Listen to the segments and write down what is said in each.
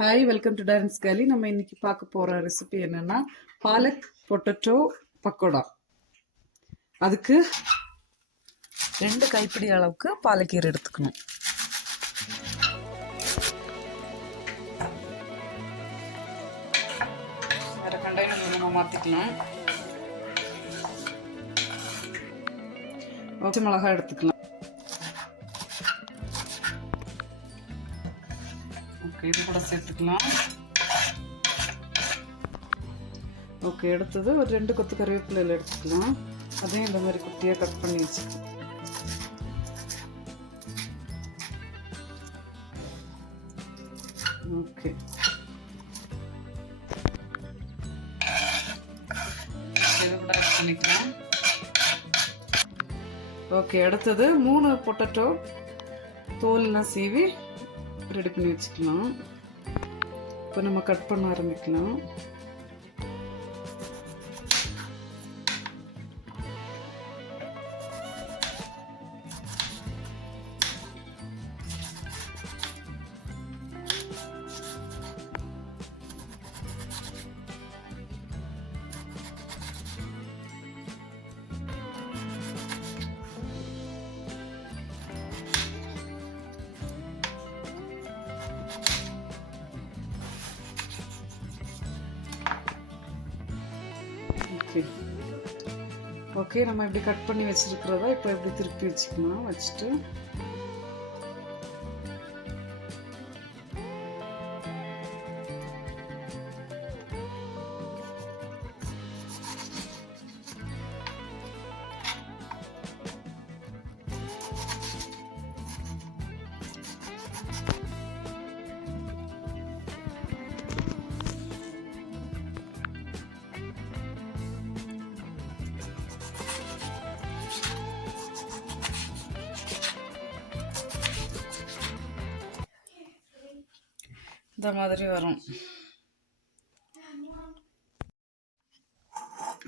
Hi, welcome to dance கேலி. நம்ம இன்னைக்கு பார்க்க போகிற ரெசிபி என்னென்னா பாலக் பொட்டேட்டோ பக்கோடா. அதுக்கு 2 கைப்பிடி அளவுக்கு பாலக்கீரை எடுத்துக்கணும். வேறு கண்டெய்னர் நம்ம மாற்றிக்கலாம். பச்சை மிளகாய் எடுத்துக்கலாம். ஓகே, இது கூட சேர்த்துக்கலாம். ஓகே, எடுத்தது ஒரு 2 கொத்து கருவேப்பிலையில் எடுத்துக்கலாம். அதையும் இந்த மாதிரி குட்டியாக கட் பண்ணி வச்சுக்கலாம். ஓகே, இதை கூட ஆட் பண்ணிக்கலாம். ஓகே, அடுத்தது 3 பொட்டேட்டோ தோல்லாம் சீவி ரெடி பண்ணி வச்சுக்கலாம். இப்போ நம்ம கட் பண்ண ஆரம்பிக்கலாம். ஓகே, நம்ம இப்படி கட் பண்ணி வச்சிருக்கிறதா இப்போ இப்படி திருப்பி வச்சுக்கலாம். வச்சுட்டு இந்த மாதிரி வரும்.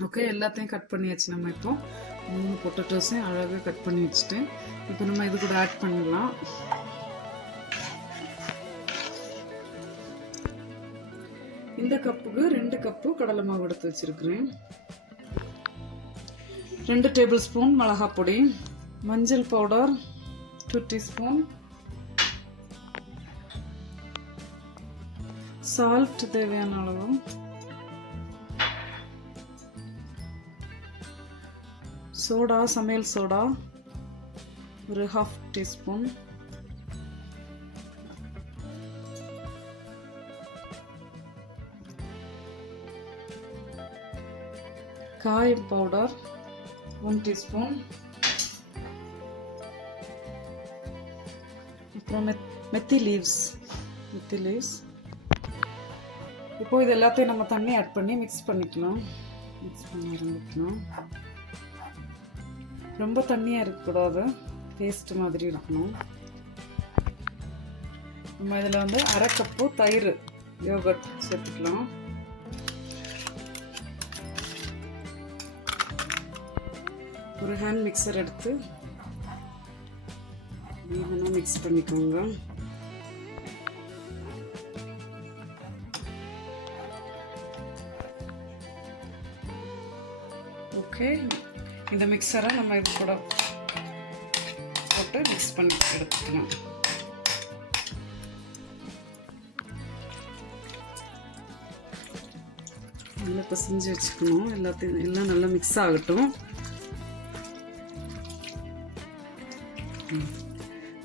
ஓகே, எல்லாத்தையும் கட் பண்ணியாச்சு. நம்ம இப்போ 3 பொட்டேட்டோஸையும் அழகாக கட் பண்ணி வச்சுட்டேன். இப்போ நம்ம இது கூட ஆட் பண்ணலாம். இந்த கப்புக்கு 2 கப்பு கடலை மாவு எடுத்து வச்சிருக்கிறேன். 2 டேபிள் ஸ்பூன் மிளகாய் பொடி, மஞ்சள் பவுடர் 2 டீஸ்பூன், சால்ட் தேவையான அளவு, சோடா சமையல் சோடா ஒரு 1/2 டீஸ்பூன், காயம் பவுடர் 1 டீஸ்பூன், அப்புறம் மெத்தி லீவ்ஸ். இப்போ இது எல்லாத்தையும் நம்ம தண்ணி ஆட் பண்ணி மிக்ஸ் பண்ணிக்கலாம். மிக்ஸ் பண்ண ஆரம்பிக்கலாம். ரொம்ப தண்ணியாக இருக்கக்கூடாது, பேஸ்ட் மாதிரி இருக்கணும். நம்ம இதில் 1/2 கப்பு தயிர் யோகர்ட் சேர்த்துக்கலாம். ஒரு ஹேண்ட் மிக்சர் எடுத்து ஈவனாக மிக்ஸ் பண்ணிக்கோங்க. ஓகே, இந்த மிக்சரை நம்ம இது கூட போட்டு மிக்ஸ் பண்ணி எடுத்துக்கலாம். நல்லா பிசைஞ்சு வச்சுக்கணும். எல்லாம் நல்லா மிக்ஸ் ஆகட்டும்.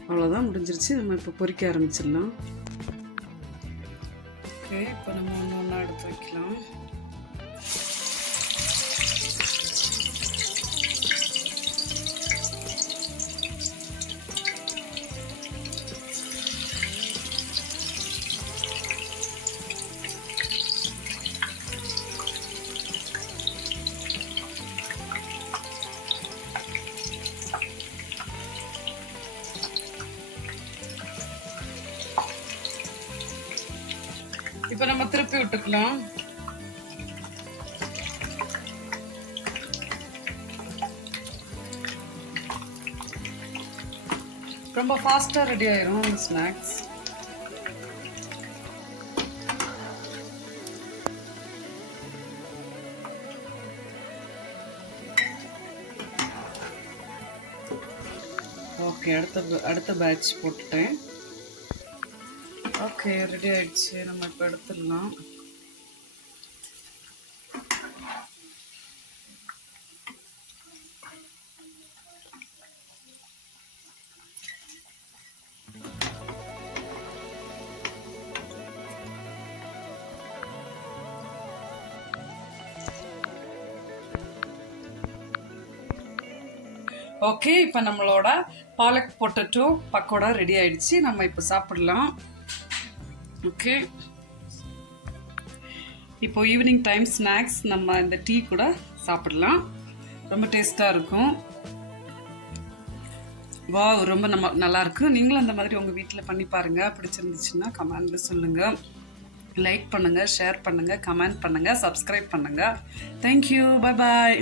அவ்வளோதான், முடிஞ்சிருச்சு. நம்ம இப்போ பொரிக்க ஆரம்பிச்சிடலாம். ஓகே, இப்போ நம்ம ஒன்று எடுத்து வைக்கலாம். இப்போ நம்ம திருப்பி விட்டுக்கலாம். ரொம்ப ஃபாஸ்ட்டாக ரெடி ஆயிரும் இந்த ஸ்நாக்ஸ். ஓகே, அடுத்த பேட்ச் போட்டுட்டேன். ஓகே, ரெடி ஆயிடுச்சு. நம்ம இப்போ எடுத்துடலாம். ஓகே, இப்போ நம்மளோட பாலக் பொட்டேட்டோ பக்கோடா ரெடி ஆயிடுச்சு. நம்ம இப்போ சாப்பிடலாம். ஓகே, இப்போ ஈவினிங் டைம் ஸ்நாக்ஸ் நம்ம இந்த டீ கூட சாப்பிடலாம். ரொம்ப டேஸ்ட்டாக இருக்கும். வா, ரொம்ப நல்லா இருக்கு. நீங்களும் அந்த மாதிரி உங்கள் வீட்டில் பண்ணி பாருங்கள். பிடிச்சிருந்துச்சுன்னா கமெண்ட்ல சொல்லுங்கள். லைக் பண்ணுங்கள், ஷேர் பண்ணுங்கள், கமெண்ட் பண்ணுங்கள், சப்ஸ்கிரைப் பண்ணுங்கள். Thank you, bye bye.